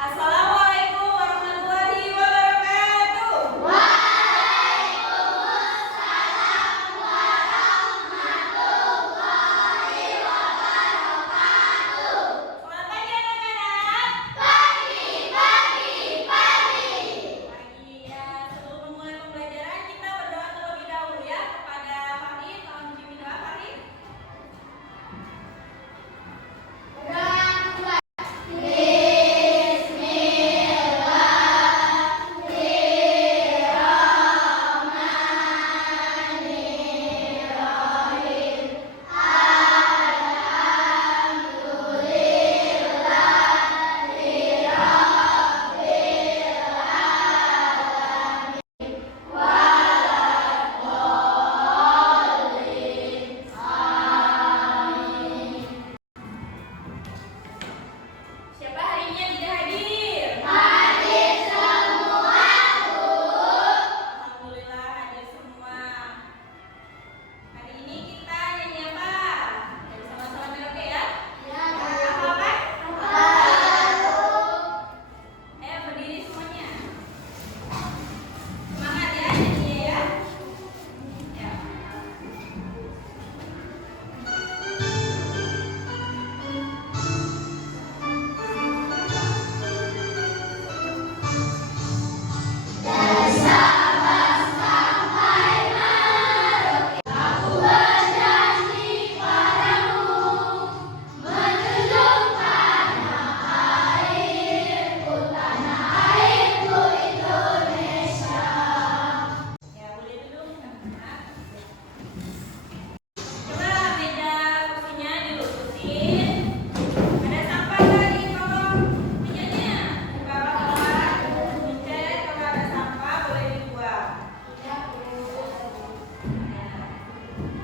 Assalamualaikum warahmatullahi wabarakatuh. Waalaikumsalam warahmatullahi wabarakatuh. Selamat pagi anak-anak. Pagi, pagi, pagi. Pagi ya. Sebelum memulai pembelajaran kita berdoa terlebih dahulu ya kepada Fahri. Tolong pimpin doa Fahri. Siapa hari ini yang tidak hadir? Hadir semua, Bu. Alhamdulillah hadir semua. Hari ini kita nyanyi apa? Jadi sama-sama karaoke ya. Apa? Ayo berdiri semuanya. Semangat ya nyanyi ya. Ya. Dari Sabang sampai Merauke, aku berjanji padamu menjunjung tanah airku Indonesia. Ya boleh duduk anak-anak. Coba meja kursinya dilurusin. Ada sampah tadi tolong mejanya dibawa keluar. Dicek kalau ada sampah boleh dibuang. Ya.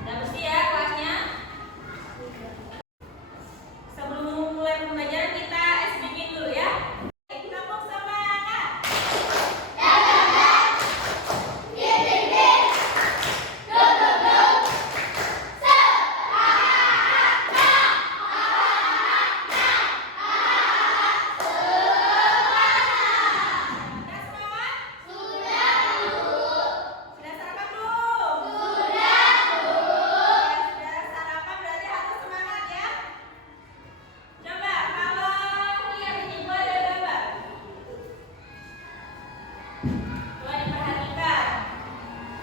Udah bersih ya kelasnya. Sebelum memulai pembelajaran kita speaking dulu ya. Kita mau semangat. Udah semangat? Sudah sarapan belum? Ya, sudah sarapan berarti harus semangat ya. Coba kalau lihat ini gua ada gambar. Coba diperhatikan.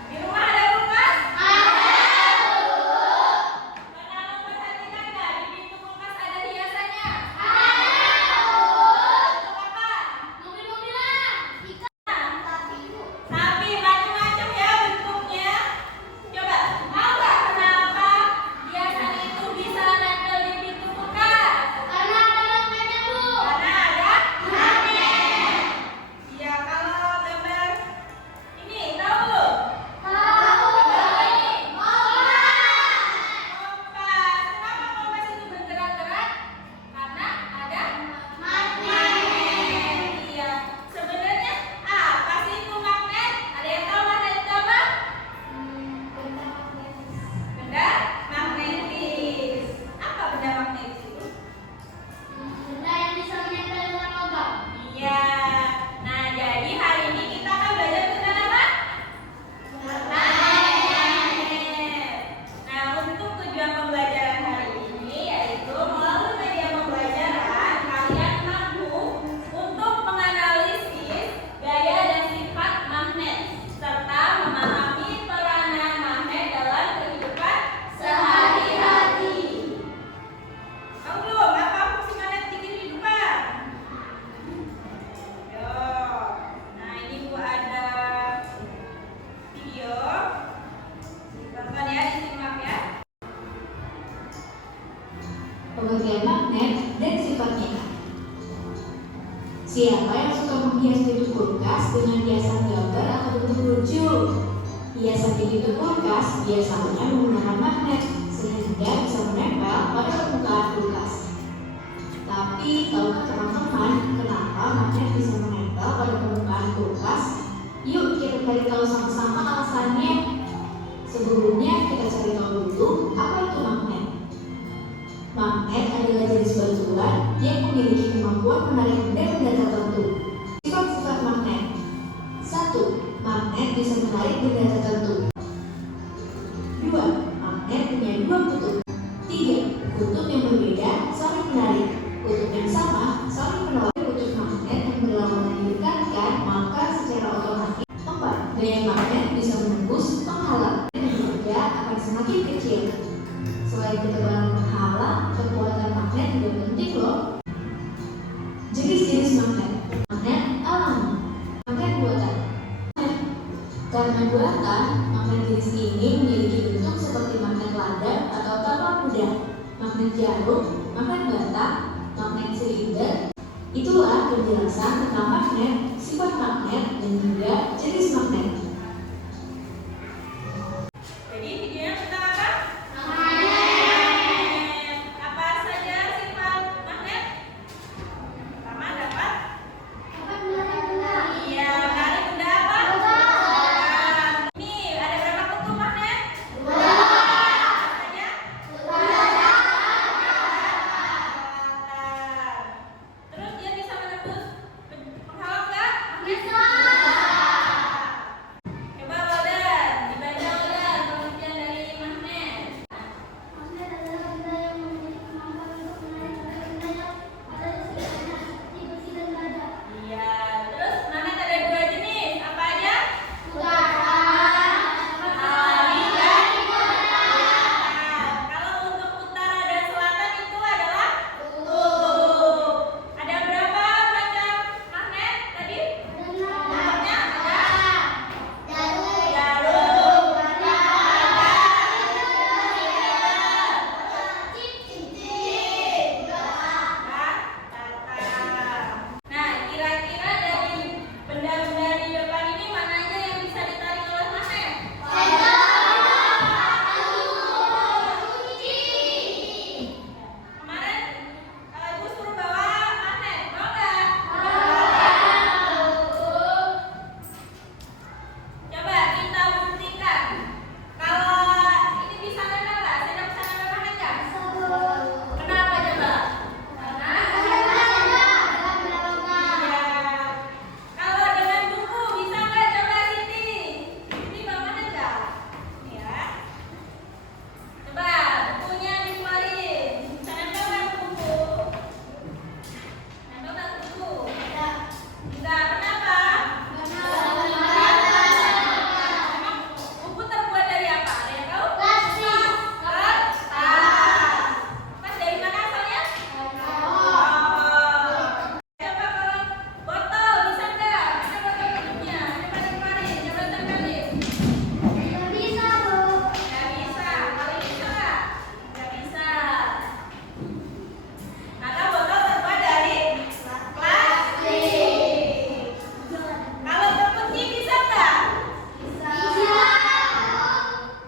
Di rumah ada kulkas? Pernah memperhatikan nggak di pintu kulkas ada hiasannya? Untuk apa? Tapi macam-macam ya bentuknya. Coba, tahu nggak kenapa hiasan itu bisa nempel di pintu kulkas? Karena ada magnet. Iya, kalau gambar ini tahu belum? Gambar apa ini? Kompas. Kenapa kompas itu bergerak-gerak? Karena ada magnet. Iya. Sebenarnya apa sih itu magnet? Ada yang tahu magnet itu apa? Benda magnetis. Apa benda magnetis itu? Iya. Nah, jadi hari ini kita akan belajar tentang apa? Magnet. Nah, untuk tujuan pembelajaran hari ini yaitu melalui media pembelajaran kalian mampu untuk menganalisis gaya dan sifat magnet serta memahami peranan magnet dalam kehidupan sehari-hari. Tahu belum apa fungsi magnet di kehidupan? Yo. Nah, ini Bu ada video. Tonton ya, disimak ya. Pengertian magnet dan sifatnya. Siapa yang suka menghias pintu kulkas dengan hiasan gambar atau bentuk lucu? Hiasan di pintu kulkas biasanya menggunakan magnet sehingga bisa menempel pada permukaan kulkas. Tapi tahukah teman-teman kenapa magnet bisa menempel pada permukaan kulkas? Yuk kita cari tahu sama-sama alasannya. Sebelumnya kita cari tahu dulu apa itu magnet. Magnet adalah jenis batuan yang memiliki kemampuan menarik benda-benda tertentu. Sifat-sifat magnet. 1. Magnet bisa menarik benda tertentu. 2. Magnet punya dua kutub. 3. Kutub yang berbeda saling menarik. Kutub yang sama saling menolak. Kutub magnet yang berlawanan didekatkan, maka secara otomatis 4. Daya magnet bisa menembus penghalang dan bekerja akan semakin kecil. Selain ketebalan penghalang, kekuatan magnet juga penting loh. Jenis-jenis magnet. Magnet alami, magnet buatan. Karena buatan, magnet jenis ini memiliki bentuk seperti magnet ladang atau tapak kuda, magnet jarum, magnet bata, magnet silinder. Itulah penjelasan tentang magnet, sifat magnet, dan juga jenis magnet. Jadi videonya tentang apa? Apa saja sifat magnet? Pertama dapat iya menarik benda apa? Ini ada berapa kutub magnet? 2. Saja? Terus dia bisa menembus penghalang nggak? Bisa. Coba Waldan, dibaca Waldan pengertian dari magnet. Magnet adalah benda yang memiliki kemampuan untuk menarik benda yang ada di sekitarnya seperti besi dan baja. Iya, terus magnet ada dua jenis, apa aja? Alami dan buatan. Kalau untuk utara dan selatan itu adalah kutub. Ada berapa macam magnet tadi? Bentuknya ada jarum, nah, kira-kira dari benda-benda di depan ini mana aja yang bisa ditarik oleh magnet? Kemarin Ibu suruh bawa magnet, mau nggak? Coba kita buktikan. Kalau ini bisa nempel nggak? Sendok bisa nempel magnet nggak? Kenapa coba? Karena kalau dengan buku bisa nggak? Coba Siti. Siti bawa magnet nggak? Ya. Coba bukunya dikeluarin. Bisa nempel nggak ke buku? Nempel nggak ke buku? Enggak. Kenapa? Emang buku terbuat dari apa? Ada yang tahu? Kertas. Kertas dari mana asalnya? Coba kalau botol bisa nggak? Ada botol minumnya. Coba dikeluarin. Coba tempelin. Nggak bisa. Kalau ini bisa nggak? Nggak bisa. Karena botol terbuat dari plastik. Kalau terkunci bisa nggak?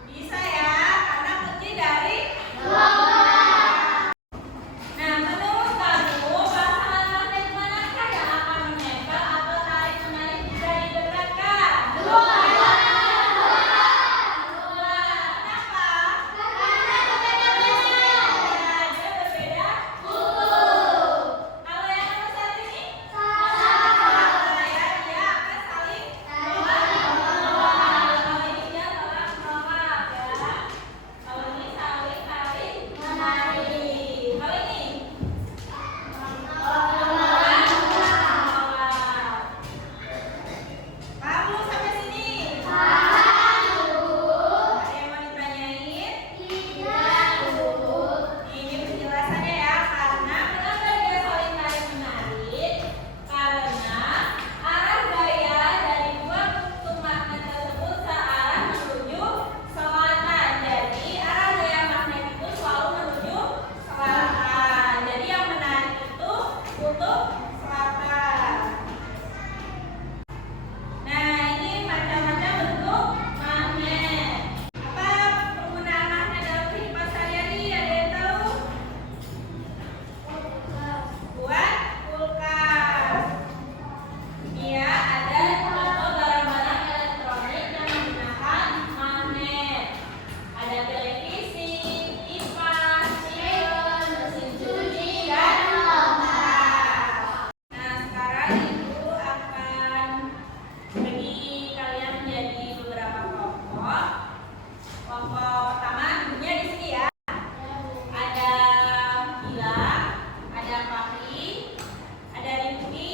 Bisa ya, karena kunci dari Nah, menurut kamu pasangan magnet manakah yang akan menempel atau tarik menarik jika didekatkan? Dua. Kenapa? Dia berbeda. Kalau yang nomor satu ini? Sama ya, dia akan saling tolak. Kalau ini dia tolak menolak ya. Kalau ini saling menarik. Kalau ini? Kamu sampai sini? Ada yang mau ditanyain? Ini penjelasannya ya, karena kenapa dia saling tarik menarik? Karena arah gaya dari dua kutub magnet tersebut searah menuju selatan. Jadi arah gaya magnet itu selalu menuju selatan. Jadi yang menarik itu kutub selatan. Nah, ini macam-macam bentuk magnet. Apa penggunaan magnet dalam kehidupan sehari-hari? Ada yang tahu? Buat kulkas. Iya, ada contoh barang-barang elektronik yang menggunakan magnet. Ada televisi, kipas, lagi. Ada Rifki,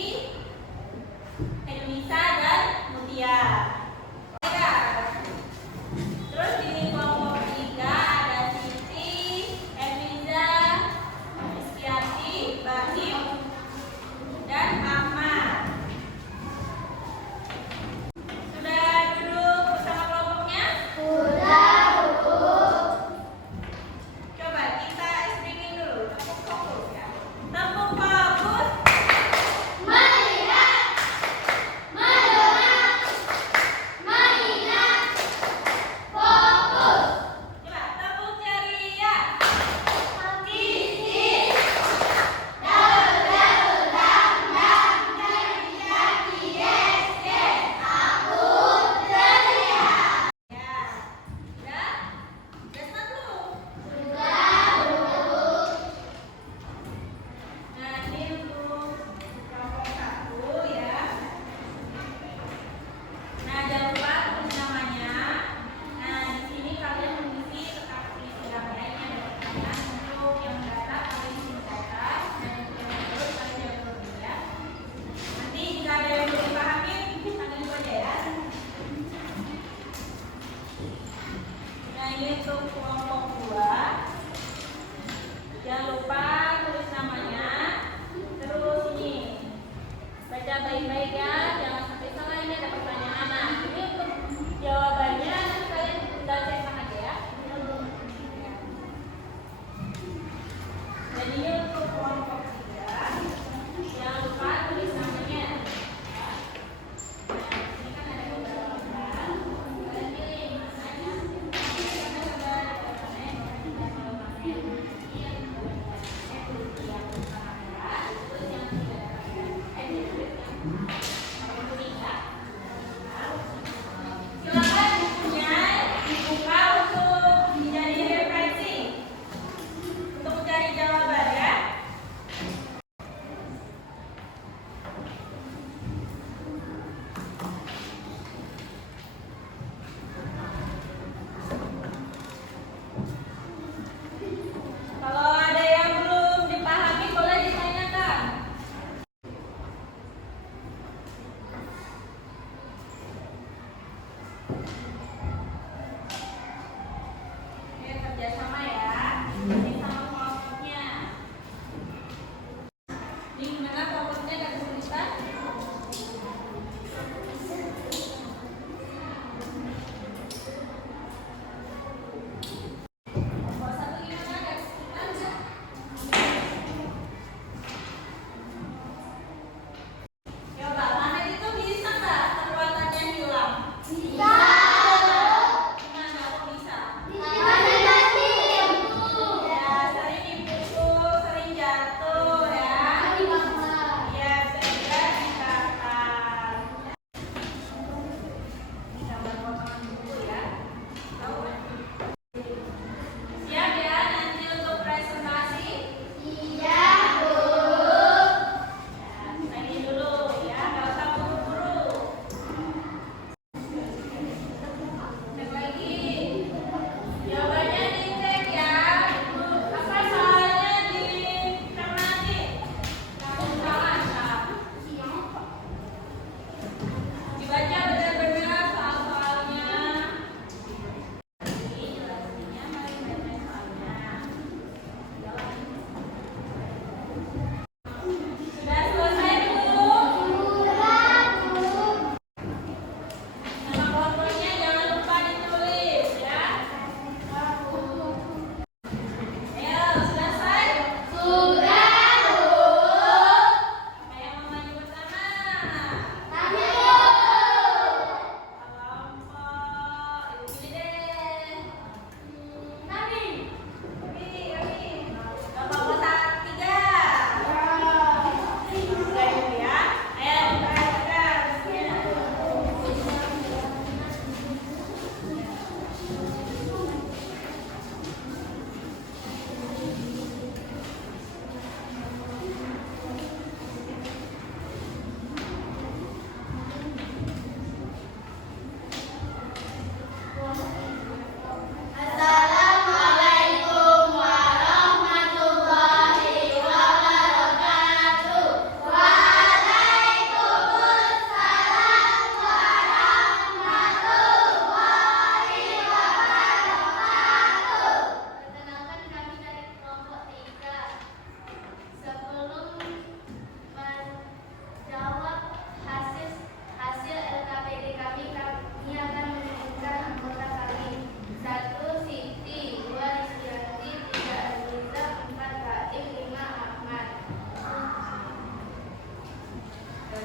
Indonesia dan Mutia. Oke. Terus di kelompok 3 ada Siti, Emiza, Rizkyati, Bahim, dan Ahmad. Sudah duduk bersama kelompoknya? Sudah, Bu. Coba kita speaking dulu. Tepuk fokus ya. Tepuk fokus. Melihat, mendengar,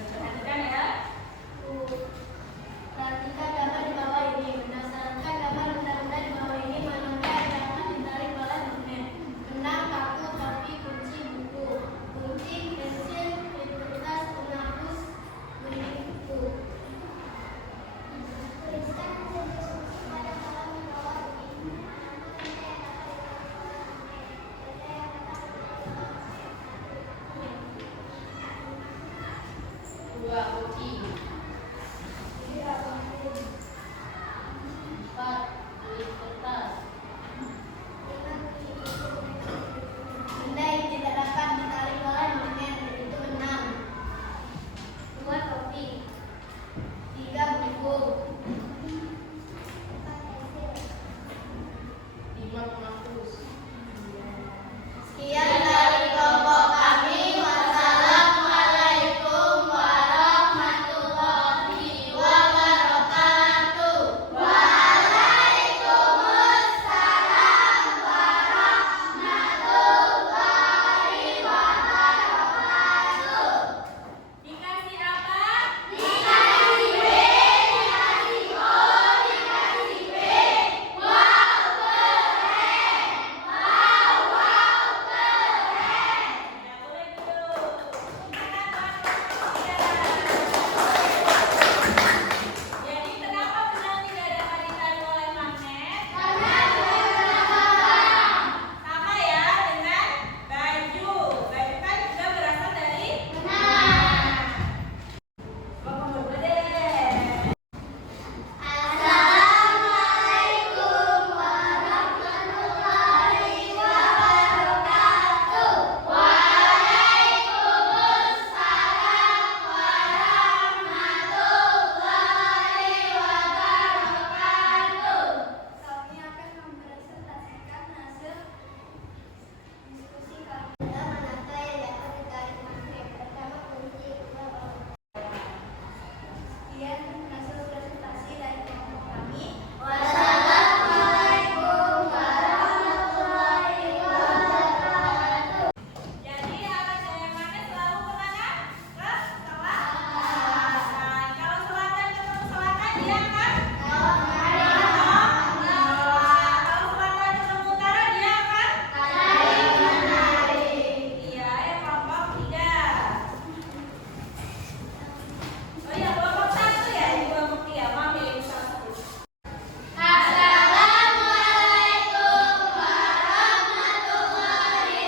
Perhatikan ya. Perhatikan gambar di bawah ini. Berdasarkan gambar benda-benda di bawah ini, mana yang dapat ditarik oleh magnet? Benang, kartu, topi, kunci, buku. Kunci, pensil, kertas, penghapus, gunting kuku. Tuliskan hasil diskusi pada kolom di bawah ini. Dua kunci. Empat kulit kertas. Benda yang tidak dapat ditarik oleh magnet yaitu benang. 2 topi. 3 buku. 5 penghapus. Sekian dari kelompok kami. Wassalamualaikum warahmatullahi wabarakatuh. Waalaikumsalam warahmatullahi wabarakatuh. Dikasih apa? Dikasih B, dikasih O, dikasih B. Wow, keren. Wow, wow, keren. Ya, boleh duduk. Silakan Pak. Jadi kenapa benang tidak dapat ditarik oleh magnet? Karena benang. Sama ya dengan baju. Baju kan juga berasal dari Benang. kelompok nomor 2 deh. Assalamualaikum warahmatullahi wabarakatuh. Waalaikumsalam warahmatullahi wabarakatuh. Kami akan mempresentasikan hasil diskusi kami. Manakah yang dapat ditarik magnet? Pertama kunci, kedua sekian hasil presentasi dari kelompok kami. Wassalamualaikum warahmatullahi wabarakatuh. Jadi arah cahaya magnet selalu kemana? Ke selatan. Kalau selatan ketemu selatan dia akan kalau selatan ketemu utara dia akan iya ya kelompok 3. Oh iya kelompok 1 ya ini kelompok 3. Maaf ya ini salah satu. Assalamualaikum warahmatullahi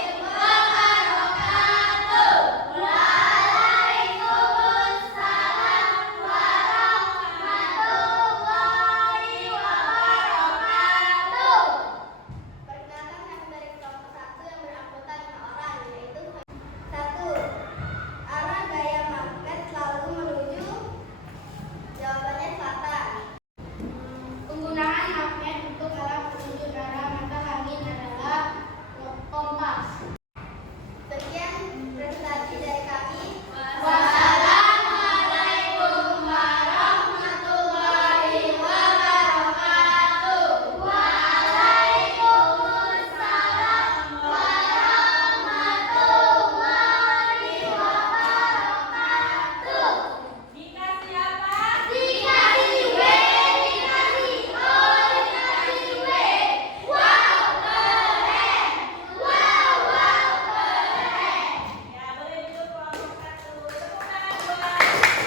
wabarakatuh. Waalaikumsalam warahmatullahi wabarakatuh. Perkenalkan kami dari kelompok 1 yang beranggota 5 orang, yaitu 1. Arah gaya magnet selalu menuju. Jawabannya selatan. Penggunaan magnet untuk alat penunjuk arah mata angin adalah kompas. Sekian presentasi dari kami. Wassalamualaikum warahmatullahi wabarakatuh. Waalaikumsalam warahmatullahi wabarakatuh. Dikasih apa? Dikasih W, dikasih O, dikasih W. Wow, keren. Wow, wow, keren. Ya boleh duduk kelompok 1. Tepuk tangan buat.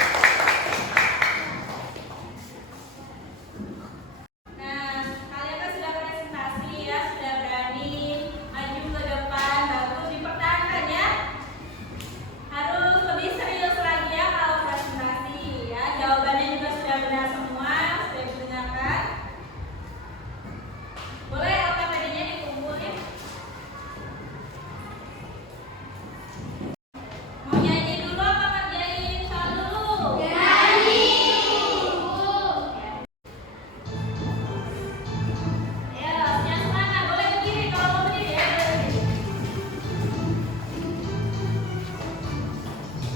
Nah, kalian kan sudah presentasi ya, sudah berani maju ke depan, bagus dipertahankan ya. Harus lebih serius lagi ya kalau presentasi ya. Jawabannya juga sudah benar semua, sudah didengarkan. Boleh LKPD-nya dikumpulin. Mau nyanyi dulu apa ngerjain soal dulu? Nyanyi. Ya, yang semangat boleh berdiri kalau mau berdiri ya.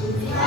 Silakan.